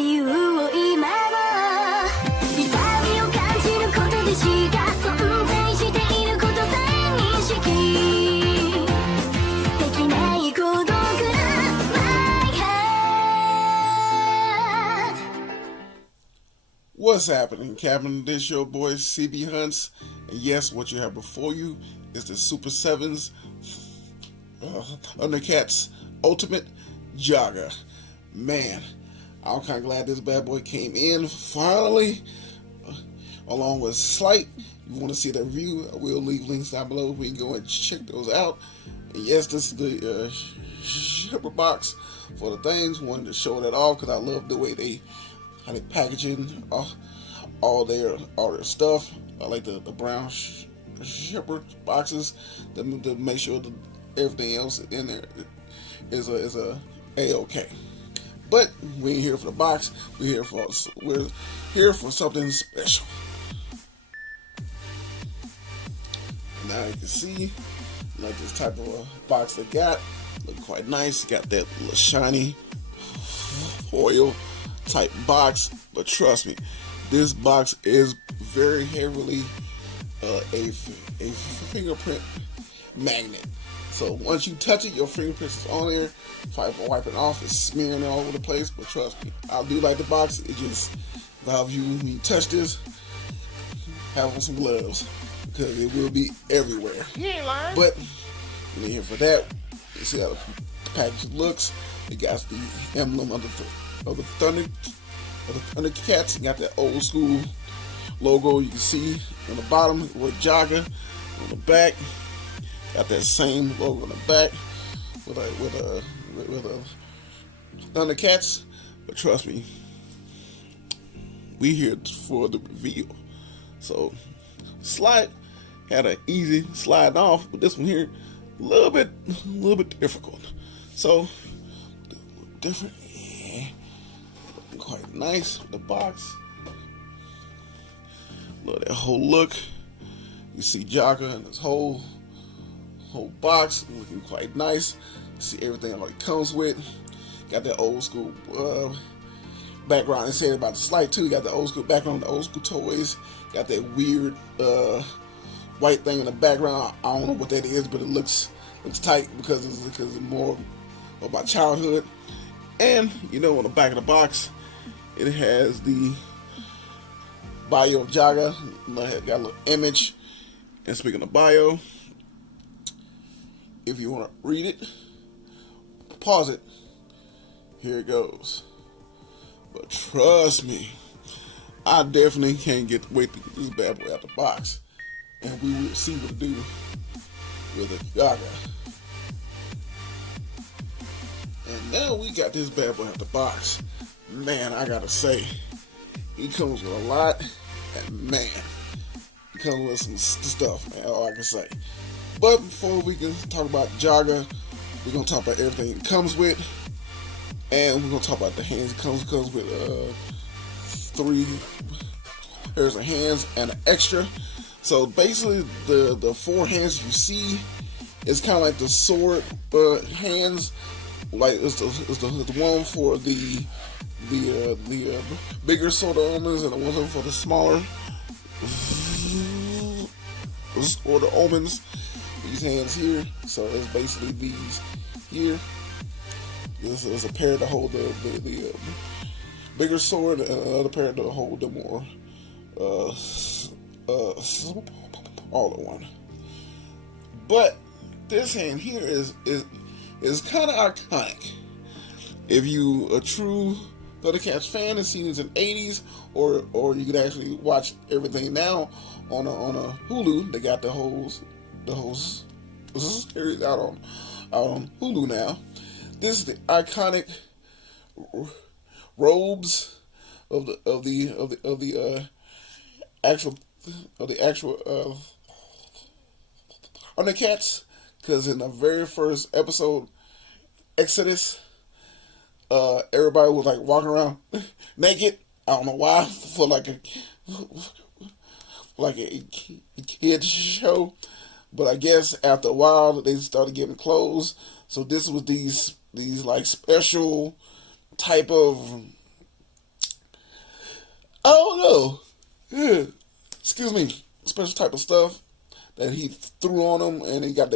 理由を今は痛みを感じることでしか存在していることさえ認識できない孤独な My heart. What's happening, Captain? This your boy cbhunts, and yes, what you have before you is the Super 7's Thundercats Ultimate Jaga. Man, I'm kind of glad this bad boy came in finally, along with Slight. If you want to see the review, I will leave links down below. We can go and check those out. And yes, this is the shipper box for the things. Wanted to show that off because I love the way how they packaging all their stuff. I like the brown shipper boxes to make sure that everything else in there is a A-OK. But we ain't here for the box. We're here for something special. Now you can see, like this type of box they got, look quite nice. Got that little shiny foil type box, but trust me, this box is very heavily a fingerprint magnet. So once you touch it, your fingerprints is on there. Try to wipe it off, it's smearing all over the place. But trust me, I do like the box. It just, if I have you, when you touch this, have on some gloves because it will be everywhere. You ain't lying. But we're here for that. You see how the package looks. It got the emblem of the Thundercats. You got that old school logo. You can see on the bottom with Jaga. On the back, got that same logo on the back with a Thundercats. But trust me, we here for the reveal. So slide had an easy slide off, but this one here a little bit difficult. So different, yeah. Quite nice. The box, look at that whole look. You see Jaga and this whole box looking quite nice. You see everything already comes with. Got that old school background. I said about the Slight too. Got the old school background, the old school toys. Got that weird white thing in the background. I don't know what that is, but it looks tight because it's more about childhood. And you know, on the back of the box, it has the bio of Jaga. Got a little image. And speaking of bio, if you want to read it, pause it. Here it goes. But trust me, I definitely can't wait to get this bad boy out the box. And we will see what to do with the Jaga. And now we got this bad boy out the box. Man, I gotta say, he comes with a lot. And man, he comes with some stuff, man, all I can say. But before we can talk about Jaga, we're going to talk about everything it comes with. And we're going to talk about the hands. It comes with 3 pairs of hands and an extra. So basically the 4 hands you see is kind of like the sword hands. Like it's the one for the bigger sword omens and the one for the smaller sword omens. These hands here, so it's basically these here. This is a pair to hold the bigger sword, and another pair to hold the more smaller one. But this hand here is kind of iconic. If you a true Thundercats fan and seen this in the 80s, or you can actually watch everything now on a Hulu. They got the whole series out on Hulu now. This is the iconic robes of the actual Thundercats, because in the very first episode, Exodus, everybody was like walking around naked. I don't know why, for like a kid show. But I guess after a while they started getting clothes. So this was these like special type of don't know. Yeah. Excuse me. Special type of stuff that he threw on them, and they got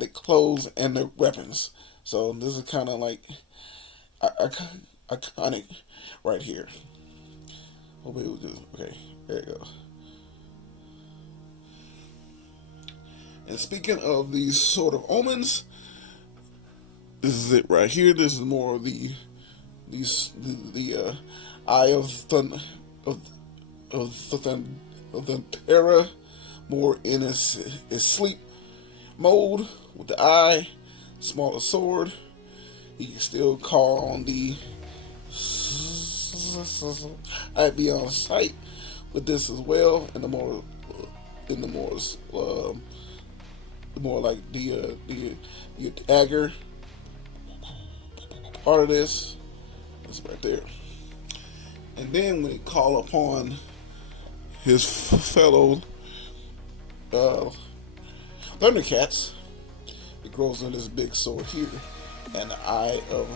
their clothes and their weapons. So this is kind of like iconic right here. Hope it was good. Okay, there you go. And speaking of these sort of omens, this is it right here. This is more of the eye of the terror, more in his sleep mode with the eye, smaller sword. He can still call on the I'd be on sight with this as well, and the more like the dagger part of this is right there. And then when he call upon his fellow Thundercats, it grows in this big sword here, and the eye of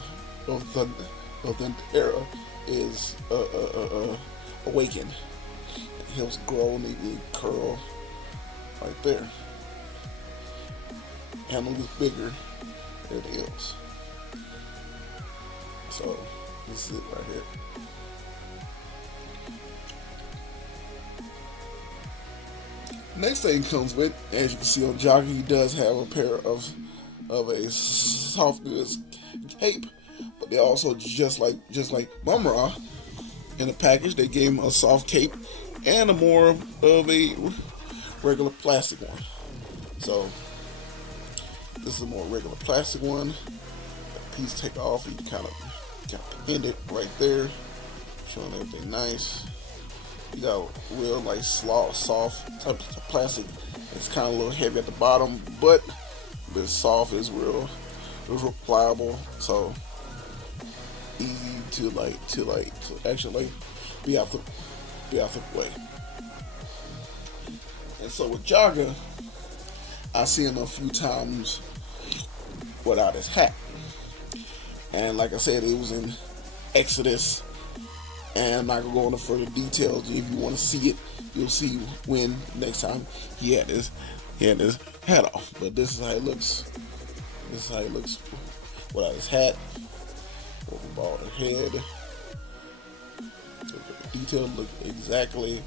the terror is awakened. It helps grow and they curl right there. Handle is bigger than everything else. So this is it right here. Next thing comes with, as you can see on Jaga, he does have a pair of a soft goods cape, but they also just like Bumra in the package, they gave him a soft cape and a more of a regular plastic one. So this is a more regular plastic one. The piece take off, you kind of end it right there, showing everything nice. You got real like soft type of plastic. It's kind of a little heavy at the bottom, but the soft is real pliable. So easy to actually be out the way. And so with Jaga, I see him a few times without his hat. And like I said, it was in Exodus. And I'm not gonna go into further details. If you want to see it, you'll see when next time he had his hat off. But this is how it looks. This is how it looks without his hat. Over bald head. The detail look exactly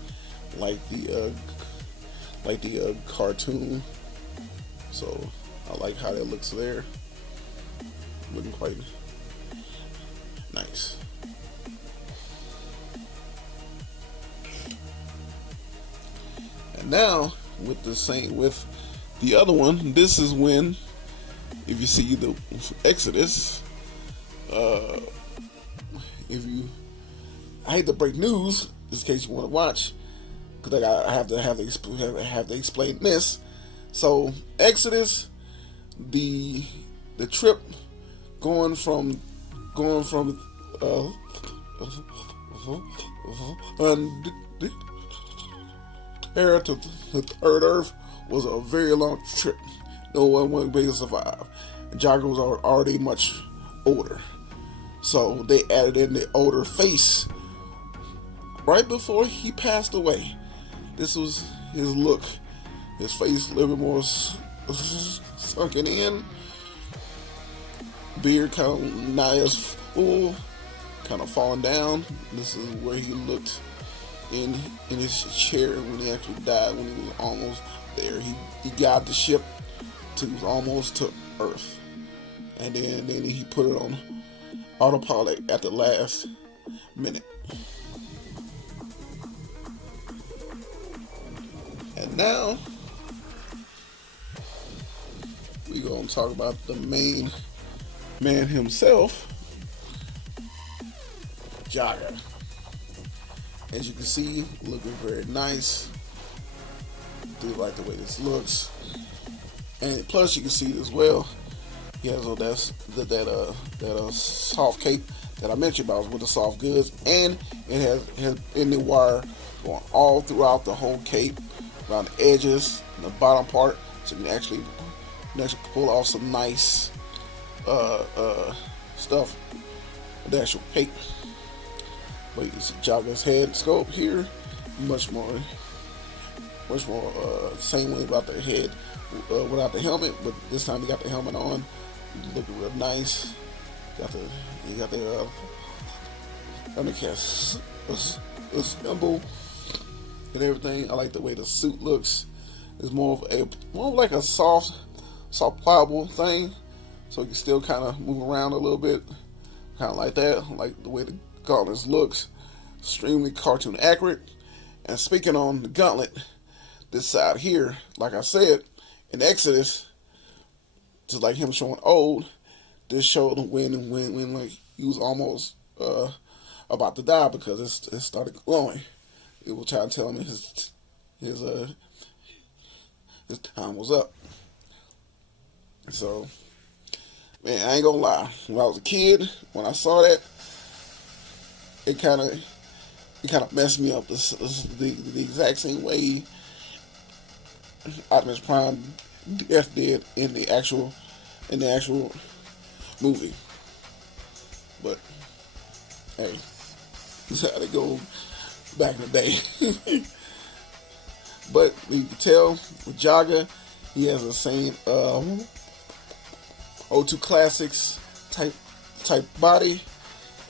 like the cartoon. So I like how that looks there. Looking quite nice. And now with the other one, this is when, if you see the Exodus, I hate to break news, just in case you want to watch, because I have to explain this. So Exodus, the trip going from Terra to the Third Earth was a very long trip. No one would be able to survive. Jaga was already much older, so they added in the older face right before he passed away. This was his look. His face a little bit more sunken in. Beard kind of not as full, kind of falling down. This is where he looked in his chair when he actually died, when he was almost there. He got the ship almost to Earth, and then he put it on autopilot at the last minute. And now we're gonna talk about the main man himself, Jaga. As you can see, looking very nice. Do like the way this looks, and plus you can see it as well. He has that soft cape that I mentioned about with the soft goods, and it has in the wire going all throughout the whole cape, around the edges and the bottom part, so you can actually pull off some nice stuff with the actual cape. But you see Jaga's head sculpt here, much more same way about the head without the helmet, but this time he got the helmet on, looking real nice. You got the Thundercats symbol and everything. I like the way the suit looks. It's more of like a soft pliable thing, so you can still kind of move around a little bit, kind of like that. I like the way the gauntlets looks, extremely cartoon accurate. And speaking on the gauntlet, this side here, like I said, in Exodus, just like him showing old, this showed when like he was almost about to die because it started glowing. It was trying to tell him his time was up. So, man, I ain't gonna lie. When I was a kid, when I saw that, it kind of messed me up. The exact same way Optimus Prime Death did in the actual movie. But hey, that's how they go back in the day. But you can tell with Jaga, he has the same O2 Classics type body.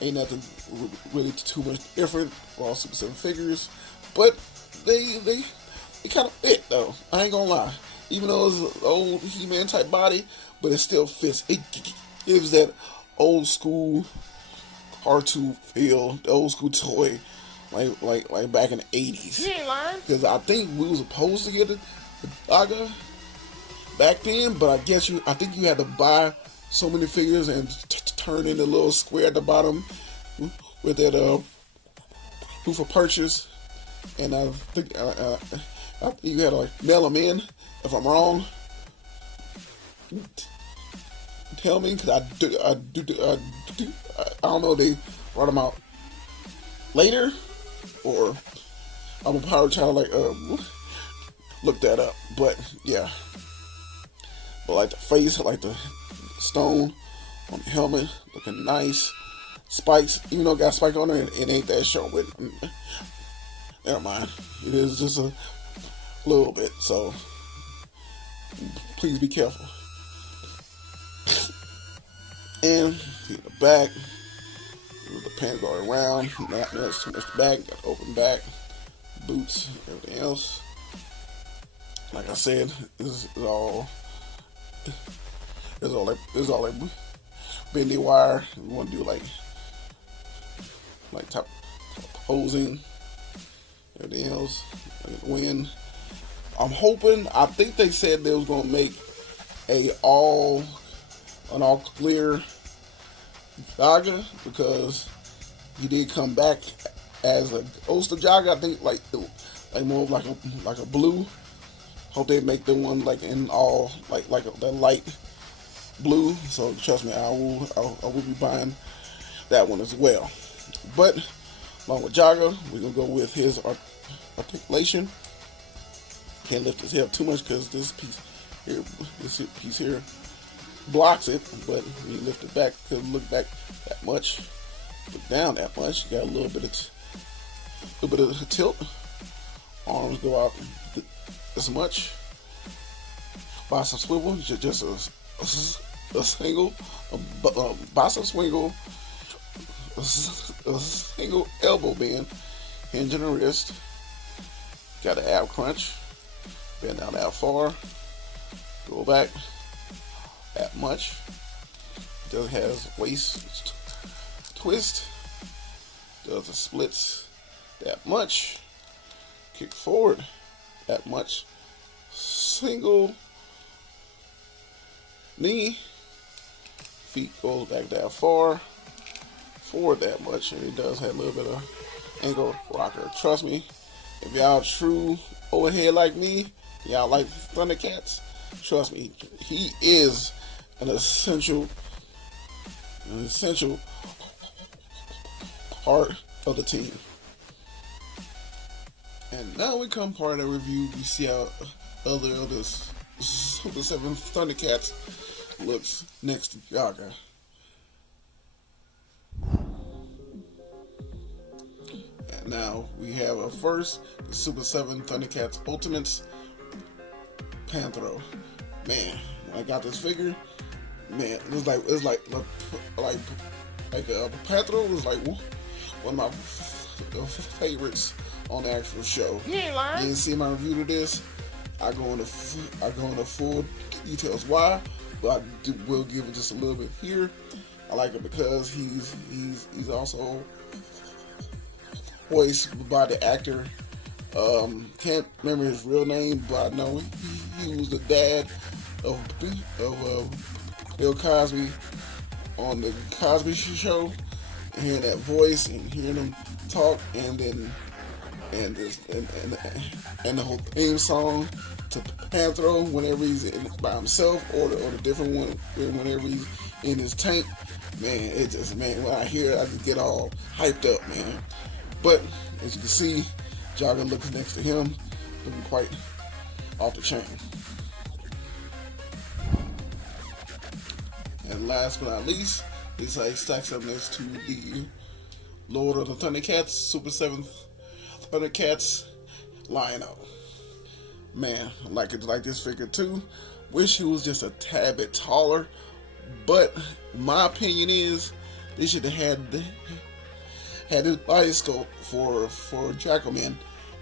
Ain't nothing really too much different. All Super 7 figures, but they kind of fit though. I ain't gonna lie. Even though it's an old He-Man type body, but it still fits. It gives that old school R2 feel, the old school toy, like back in the 80s. You ain't lying. Because I think we were supposed to get a Jaga back then, but I think you had to buy so many figures and turn in the little square at the bottom with that proof of purchase. And I think you had to like mail them in. If I'm wrong, tell me, because I don't know if they brought them out later, or I'm a power child, like look that up. But yeah, but like the face, like the stone on the helmet, looking nice. Spikes, even though it got spike on it, it ain't that sharp. But never mind, it is just a little bit. So please be careful. And the back, the pants go around. That's too much back. Got open back, boots, everything else. Like I said, this is all like bendy wire. We want to do like top posing, everything else. Like the wind. I'm hoping. I think they said they was gonna make an all clear Jaga, because he did come back as a ghost of Jaga. I think like more of like a blue. Hope they make the one like in all like the light blue. So trust me, I will be buying that one as well. But along with Jaga, we're gonna go with his articulation. Can't lift his hip too much because this piece here blocks it. But when you lift it back, because look back that much, look down that much, you got a little bit of tilt. Arms go out this much. Bicep swivel, just a single bicep swivel, a single elbow bend, hinge in the wrist. Got an ab crunch, bend down that far, go back that much. Does has waist twist, does the splits that much, kick forward that much, single knee, feet go back that far, forward that much, and it does have a little bit of ankle rocker. Trust me, if y'all true overhead like me, y'all like Thundercats, trust me, he is an essential part of the team. And now we come part of the review. We see how other of this Super 7 Thundercats looks next to Jaga. Now we have a first, the Super 7 Thundercats Ultimates Panthro. Man, when I got this figure, man, it was like Panthro was like one of my favorites on the actual show. You didn't see my review of this. I go into full details why, but I will give it just a little bit here. I like it because he's also voiced by the actor. Can't remember his real name, but I know he was the dad of Bill Cosby on the Cosby Show. And hearing that voice and hearing him talk, and then and the whole theme song to Panthro whenever he's by himself, or the different one whenever he's in his tank. Man, it just, man, when I hear it, I just get all hyped up, man. But as you can see, Jaga looks next to him, looking quite off the chain. And last but not least, is how he stacks up next to the Lord of the Thundercats, Super 7 Thundercats Lion-O. Man, I like this figure too. Wish he was just a tad bit taller, but my opinion is they should have had his body sculpt for Jackaman,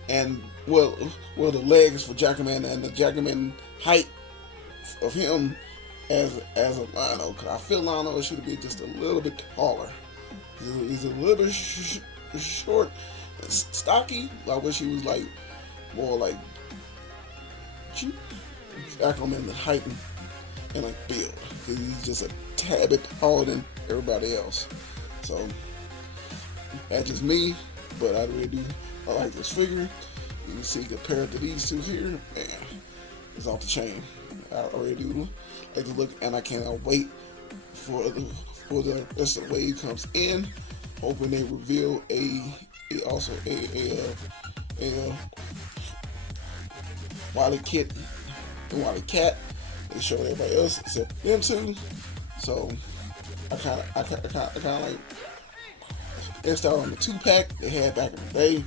and well the legs for Jackaman, and the Jackaman height of him as a Lion-O. Cause I feel Lion-O should have been just a little bit taller. He's a little bit short, and stocky. I wish he was like more like Jackaman, the height and like build. Cause he's just a tad bit taller than everybody else. So that's just me, but I really do. I like this figure. You can see compared to these two here, man, it's off the chain. I really do like the look, and I cannot wait for the rest of the wave comes in. Hoping they reveal a Wily Kit and Wily Cat. They show everybody else except them two. So I kind of like missed out on the 2-pack they had back in the day.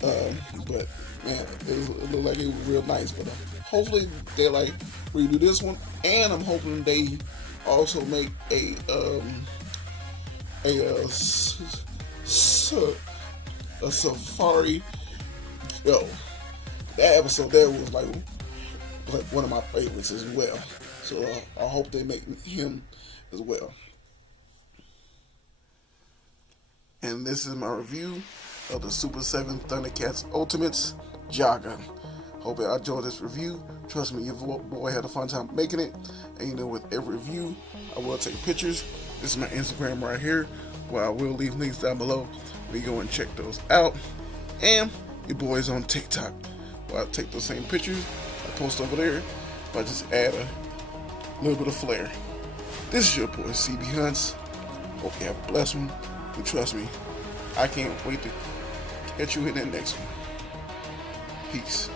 But man, it looked like it was real nice. But hopefully they like redo this one, and I'm hoping they also make a safari. Yo, that episode there was like one of my favorites as well. So I hope they make him as well. And this is my review of the Super 7 Thundercats Ultimates Jaga. Hope y'all enjoyed this review. Trust me, your boy had a fun time making it. And you know, with every review, I will take pictures. This is my Instagram right here, where I will leave links down below. We go and check those out. And your boy's on TikTok, where I take those same pictures I post over there, but I just add a little bit of flair. This is your boy cbhunts. Hope you have a blessed one. And trust me, I can't wait to catch you in that next one. Peace.